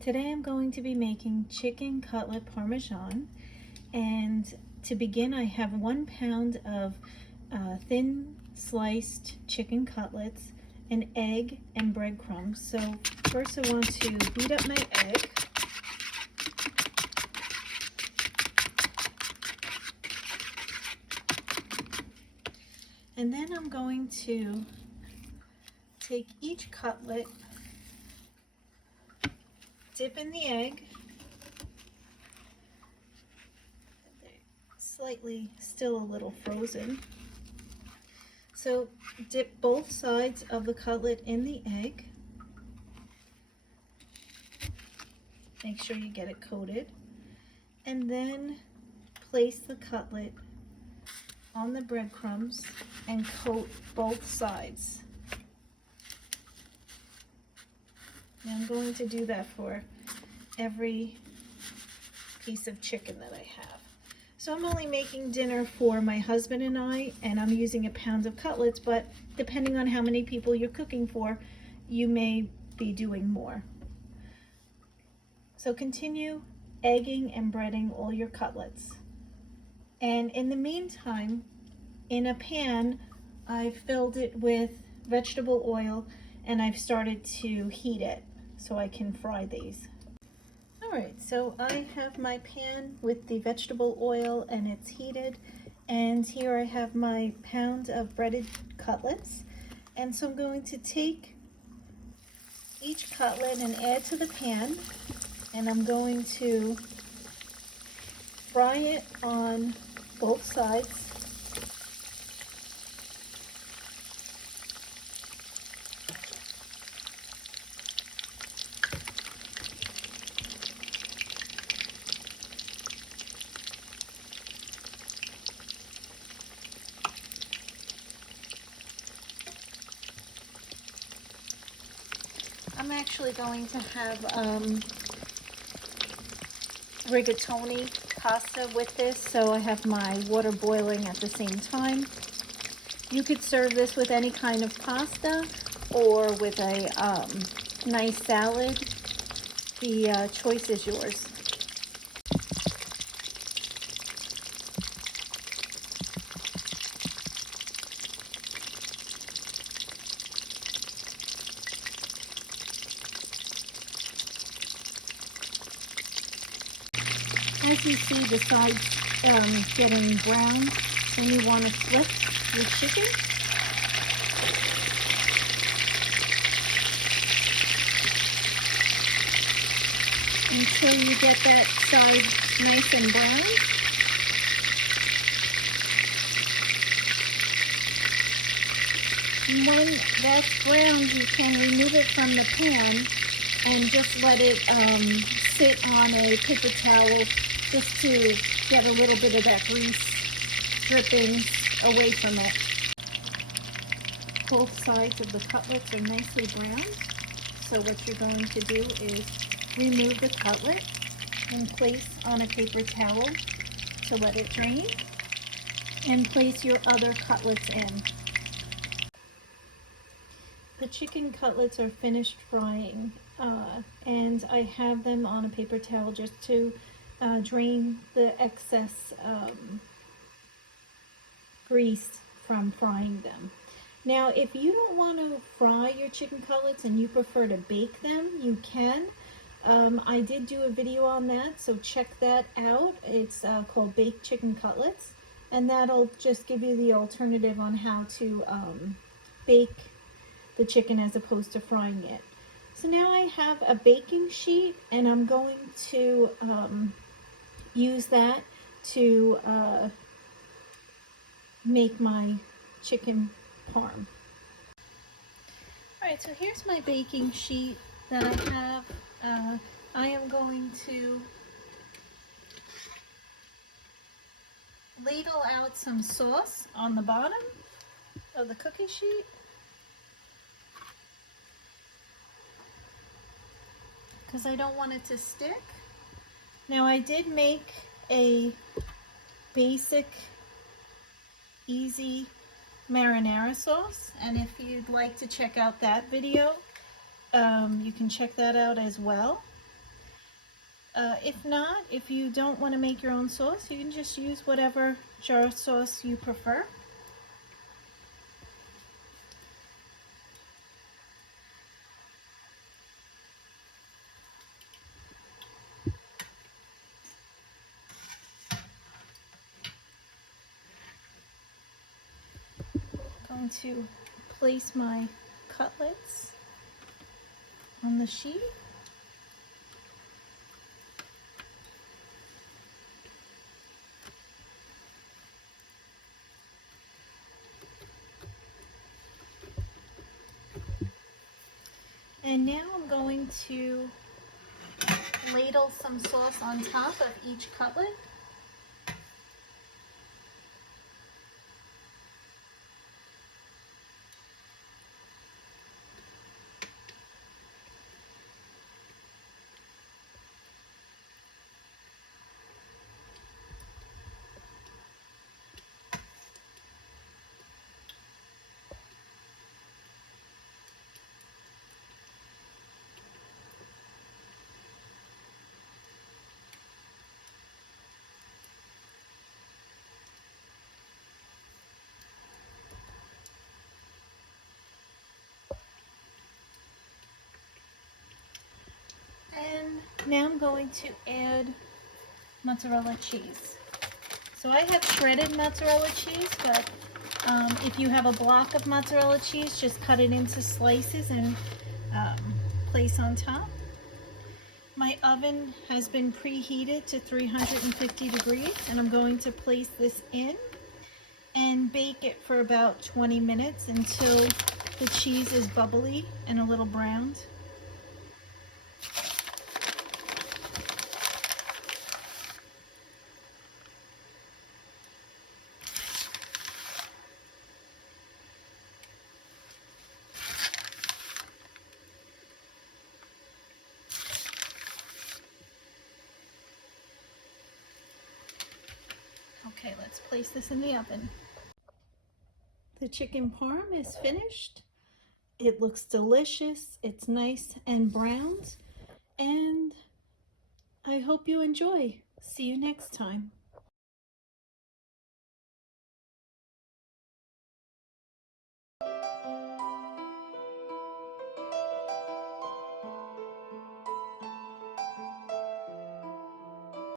Today I'm going to be making chicken cutlet parmesan, and to begin I have 1 pound of thin sliced chicken cutlets, an egg, and breadcrumbs. So first I want to beat up my egg. And then I'm going to take each cutlet, dip in the egg, slightly still a little frozen. So dip both sides of the cutlet in the egg. Make sure you get it coated. And then place the cutlet on the breadcrumbs and coat both sides. And I'm going to do that for every piece of chicken that I have. So I'm only making dinner for my husband and I, and I'm using 1 pound of cutlets, but depending on how many people you're cooking for, you may be doing more. So continue egging and breading all your cutlets. And in the meantime, in a pan, I've filled it with vegetable oil and I've started to heat it so I can fry these. Alright, so I have my pan with the vegetable oil and it's heated, and here I have my pound of breaded cutlets. And so I'm going to take each cutlet and add to the pan, and I'm going to fry it on both sides. I'm actually going to have rigatoni pasta with this, so I have my water boiling at the same time. You could serve this with any kind of pasta or with a nice salad. The choice is yours. As you see the sides getting brown, then you want to flip your chicken. Until you get that side nice and brown. And when that's browned, you can remove it from the pan and just let it sit on a paper towel just to get a little bit of that grease drippings away from it. Both sides of the cutlets are nicely browned. So what you're going to do is remove the cutlet and place on a paper towel to let it drain, and place your other cutlets in. The chicken cutlets are finished frying, and I have them on a paper towel just to drain the excess grease from frying them. Now, if you don't want to fry your chicken cutlets and you prefer to bake them, you can. I did do a video on that, so check that out. It's called Baked Chicken Cutlets, and that'll just give you the alternative on how to bake the chicken as opposed to frying it. So now I have a baking sheet, and I'm going to use that to make my chicken parm. Alright, so here's my baking sheet that I have. I am going to ladle out some sauce on the bottom of the cookie sheet. Because I don't want it to stick. Now, I did make a basic, easy marinara sauce, and if you'd like to check out that video, you can check that out as well. If not, if you don't want to make your own sauce, you can just use whatever jar sauce you prefer. I'm going to place my cutlets on the sheet. And now I'm going to ladle some sauce on top of each cutlet. And now I'm going to add mozzarella cheese. So I have shredded mozzarella cheese, but if you have a block of mozzarella cheese, just cut it into slices and place on top. My oven has been preheated to 350 degrees, and I'm going to place this in and bake it for about 20 minutes until the cheese is bubbly and a little browned. Okay, let's place this in the oven. The chicken parm is finished. It looks delicious. It's nice and browned. And I hope you enjoy. See you next time.